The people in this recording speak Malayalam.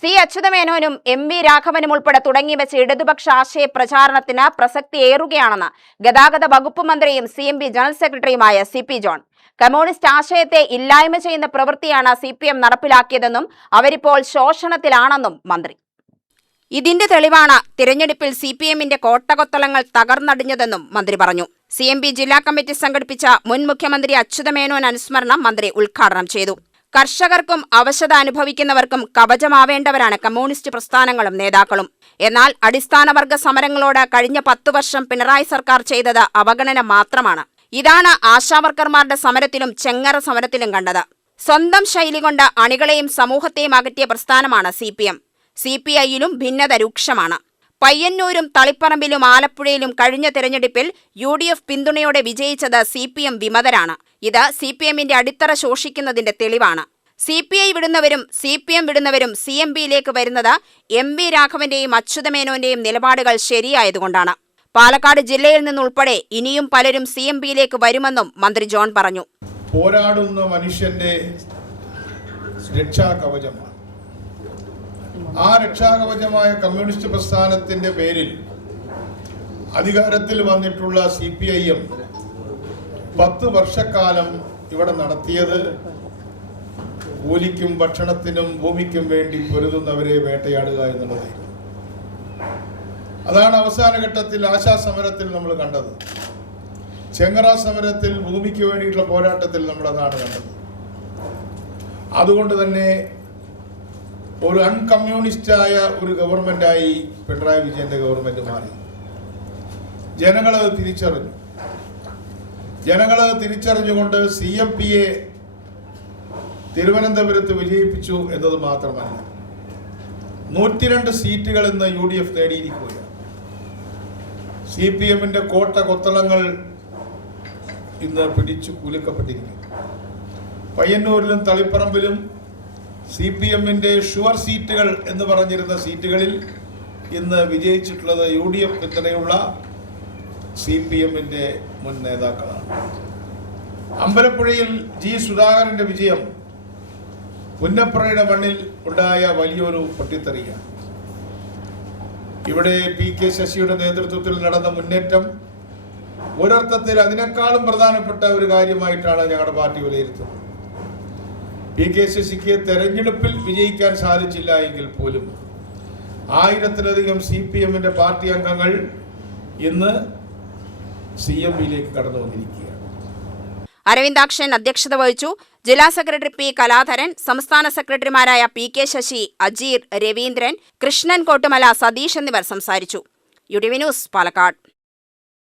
C അച്യുതമേനോനും MV. രാഘവനും ഉൾപ്പെടെ തുടങ്ങിവെച്ച ഇടതുപക്ഷ ആശയ പ്രചാരണത്തിന് പ്രസക്തിയേറുകയാണെന്ന് ഗതാഗത വകുപ്പ് മന്ത്രിയും CMP ജനറൽ സെക്രട്ടറിയുമായ CP ജോൺ. കമ്മ്യൂണിസ്റ്റ് ആശയത്തെ ഇല്ലായ്മ ചെയ്യുന്ന പ്രവൃത്തിയാണ് CPM നടപ്പിലാക്കിയതെന്നും അവരിപ്പോൾ ശോഷണത്തിലാണെന്നും മന്ത്രി. ഇതിന്റെ തെളിവാണ് തിരഞ്ഞെടുപ്പിൽ CPMന്റെ കോട്ടകൊത്തളങ്ങൾ തകർന്നടിഞ്ഞതെന്നും മന്ത്രി പറഞ്ഞു. CMP ജില്ലാ കമ്മിറ്റി സംഘടിപ്പിച്ച മുൻ മുഖ്യമന്ത്രി അച്യുതമേനോൻ അനുസ്മരണം മന്ത്രി ഉദ്ഘാടനം ചെയ്തു. കർഷകർക്കും അവശത അനുഭവിക്കുന്നവർക്കും കവചമാവേണ്ടവരാണ് കമ്മ്യൂണിസ്റ്റ് പ്രസ്ഥാനങ്ങളും നേതാക്കളും. എന്നാൽ അടിസ്ഥാനവർഗ സമരങ്ങളോട് കഴിഞ്ഞ 10 വർഷം പിണറായി സർക്കാർ ചെയ്തത് അവഗണന മാത്രമാണ്. ഇതാണ് ആശാവർക്കർമാരുടെ സമരത്തിലും ചെങ്ങറ സമരത്തിലും കണ്ടത്. സ്വന്തം ശൈലി കൊണ്ട് അണികളെയും സമൂഹത്തെയും അകറ്റിയ പ്രസ്ഥാനമാണ് CPM. CPIയിലും ഭിന്നത രൂക്ഷമാണ്. പയ്യന്നൂരും തളിപ്പറമ്പിലും ആലപ്പുഴയിലും കഴിഞ്ഞ തെരഞ്ഞെടുപ്പിൽ UDF പിന്തുണയോടെ വിജയിച്ചത് CPM വിമതരാണ്. ഇത് CPMന്റെ അടിത്തറ ശോഷിക്കുന്നതിന്റെ തെളിവാണ്. CPI വിടുന്നവരും CPM വിടുന്നവരും CMPയിലേക്ക് വരുന്നത് M.V. രാഘവന്റെയും അച്യുതമേനോന്റെയും നിലപാടുകൾ ശരിയായതുകൊണ്ടാണ്. പാലക്കാട് ജില്ലയിൽ നിന്നുൾപ്പെടെ ഇനിയും പലരും CMPയിലേക്ക് വരുമെന്നും മന്ത്രി ജോൺ പറഞ്ഞു. പോരാടുന്ന മനുഷ്യന്റെ രക്ഷാകവചമാണ്. ആ രക്ഷാകവചമായ കമ്മ്യൂണിസ്റ്റ് പ്രസ്ഥാനത്തിന്റെ പേരിൽ അധികാരത്തിൽ വന്നിട്ടുള്ള CPIM 10 വർഷക്കാലം ഇവിടെ നടത്തിയത് കൂലിക്കും ഭക്ഷണത്തിനും ഭൂമിക്കും വേണ്ടി പൊരുതുന്നവരെ വേട്ടയാടുക എന്നുള്ളതായിരുന്നു. അതാണ് അവസാന ഘട്ടത്തിൽ ആശാസമരത്തിൽ നമ്മൾ കണ്ടത്. ചെങ്ങറ സമരത്തിൽ ഭൂമിക്ക് വേണ്ടിയിട്ടുള്ള പോരാട്ടത്തിൽ നമ്മൾ അതാണ് കണ്ടത്. അതുകൊണ്ട് തന്നെ ഒരു അൺകമ്മ്യൂണിസ്റ്റായ ഒരു ഗവൺമെന്റായി പിണറായി വിജയന്റെ ഗവൺമെന്റ് മാറി. ജനങ്ങളത് തിരിച്ചറിഞ്ഞുകൊണ്ട് CMPയെ തിരുവനന്തപുരത്ത് വിജയിപ്പിച്ചു എന്നത് മാത്രമല്ല, 102 സീറ്റുകൾ ഇന്ന് UDF നേടിയിരിക്കുകയാണ്. CPMന്റെ കോട്ട കൊത്തളങ്ങൾ ഇന്ന് പിടിച്ചു കുലുക്കപ്പെട്ടിരിക്കുന്നു. പയ്യന്നൂരിലും തളിപ്പറമ്പിലും CPMന്റെ ഷുവർ സീറ്റുകൾ എന്ന് പറഞ്ഞിരുന്ന സീറ്റുകളിൽ ഇന്ന് വിജയിച്ചിട്ടുള്ളത് UDF പിന്തുണയുള്ള CPMന്റെ മുൻ നേതാക്കളാണ്. അമ്പലപ്പുഴയിൽ G. സുധാകരന്റെ വിജയം പുന്നപ്രയുടെ മണ്ണിൽ ഉണ്ടായ വലിയൊരു പൊട്ടിത്തെറിയാണ്. ഇവിടെ P.K. ശശിയുടെ നേതൃത്വത്തിൽ നടന്ന മുന്നേറ്റം ഒരർത്ഥത്തിൽ അതിനേക്കാളും പ്രധാനപ്പെട്ട ഒരു കാര്യമായിട്ടാണ് ഞങ്ങളുടെ പാർട്ടി വിലയിരുത്തുന്നത്. P.K. ശശിക്ക് തെരഞ്ഞെടുപ്പിൽ വിജയിക്കാൻ സാധിച്ചില്ല എങ്കിൽ പോലും 1000-ലധികം CPMന്റെ പാർട്ടി അംഗങ്ങൾ ഇന്ന് CMPയിലേക്ക് കടന്നു വന്നിരിക്കുകയാണ്. അരവിന്ദാക്ഷൻ അധ്യക്ഷത വഹിച്ചു. ജില്ലാ സെക്രട്ടറി P. കലാധരൻ, സംസ്ഥാന സെക്രട്ടറിമാരായ P.K. ശശി, അജീർ, രവീന്ദ്രൻ, കൃഷ്ണൻ കോട്ടുമല, സതീഷ് എന്നിവർ സംസാരിച്ചു. UTV news, Palakkad.